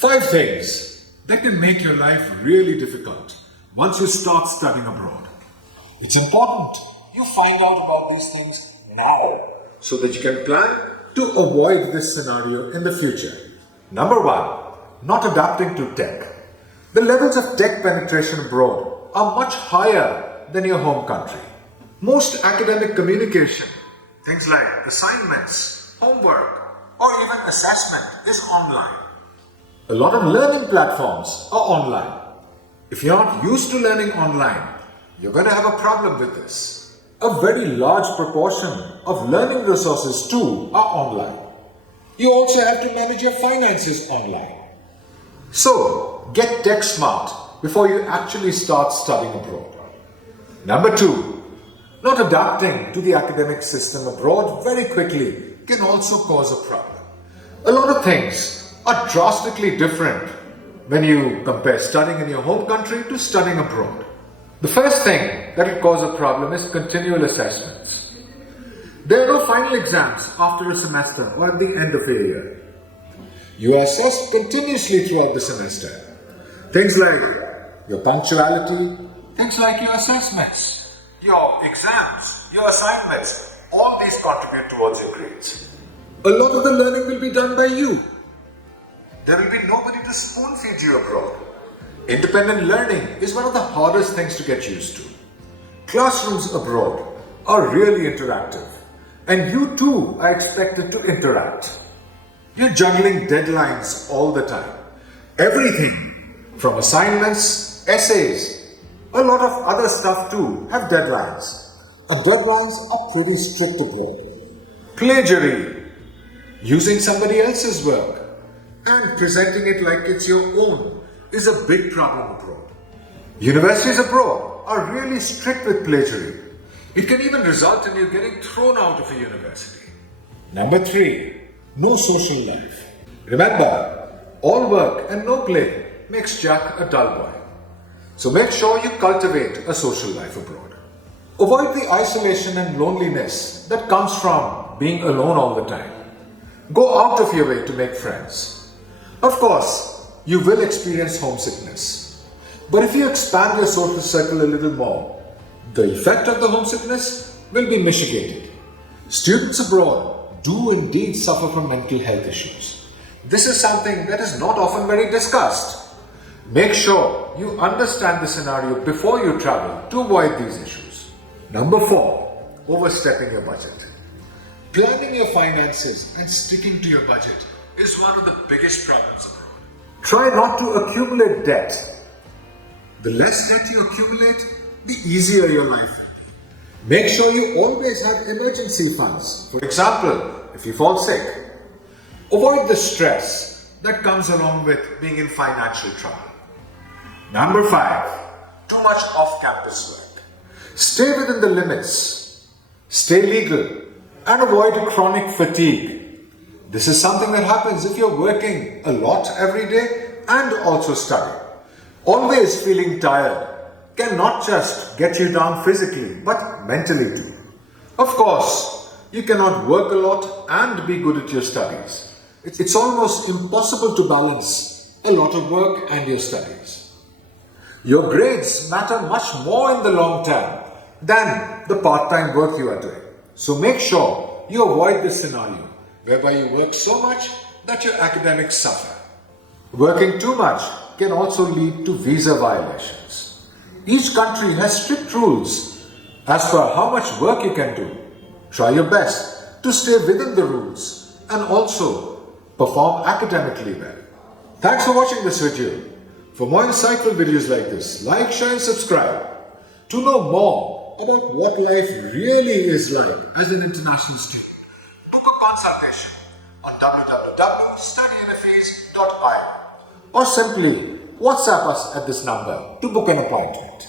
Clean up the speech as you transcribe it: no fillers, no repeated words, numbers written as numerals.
5 things that can make your life really difficult once you start studying abroad. It's important you find out about these things now so that you can plan to avoid this scenario in the future. Number 1, not adapting to tech. The levels of tech penetration abroad are much higher than your home country. Most academic communication, things like assignments, homework, or even assessment is online. A lot of learning platforms are online. If you're not used to learning online, you're going to have a problem with this. A very large proportion of learning resources too are online. You also have to manage your finances online. So, get tech smart before you actually start studying abroad. Number 2, not adapting to the academic system abroad very quickly can also cause a problem. A lot of things are drastically different when you compare studying in your home country to studying abroad. The first thing that will cause a problem is continual assessments. There are no final exams after a semester or at the end of a year. You are assessed continuously throughout the semester. Things like your punctuality, things like your assessments, your exams, your assignments, all these contribute towards your grades. A lot of the learning will be done by you. There will be nobody to spoon feed you abroad. Independent learning is one of the hardest things to get used to. Classrooms abroad are really interactive, and you too are expected to interact. You're juggling deadlines all the time. Everything from assignments, essays, a lot of other stuff too have deadlines. And deadlines are pretty strict abroad. Plagiarism, using somebody else's work and presenting it like it's your own is a big problem abroad. Universities abroad are really strict with plagiarism. It can even result in you getting thrown out of a university. Number 3, no social life. Remember, all work and no play makes Jack a dull boy. So make sure you cultivate a social life abroad. Avoid the isolation and loneliness that comes from being alone all the time. Go out of your way to make friends. Of course, you will experience homesickness. But if you expand your social circle a little more, the effect of the homesickness will be mitigated. Students abroad do indeed suffer from mental health issues. This is something that is not often very discussed. Make sure you understand the scenario before you travel to avoid these issues. Number 4, overstepping your budget. Planning your finances and sticking to your budget is one of the biggest problems abroad. Try not to accumulate debt. The less debt you accumulate, the easier your life will be. Make sure you always have emergency funds. For example, if you fall sick. Avoid the stress that comes along with being in financial trouble. Number 5, too much off-campus work. Stay within the limits. Stay legal and avoid chronic fatigue. This is something that happens if you're working a lot every day and also studying. Always feeling tired can not just get you down physically, but mentally too. Of course, you cannot work a lot and be good at your studies. It's almost impossible to balance a lot of work and your studies. Your grades matter much more in the long term than the part-time work you are doing. So make sure you avoid this scenario whereby you work so much that your academics suffer. Working too much can also lead to visa violations. Each country has strict rules as per how much work you can do. Try your best to stay within the rules and also perform academically well. Thanks for watching this video. For more insightful videos like this, like, share and subscribe. To know more about what life really is like as an international student, book a consultation on www.studyunifees.io or simply WhatsApp us at this number to book an appointment.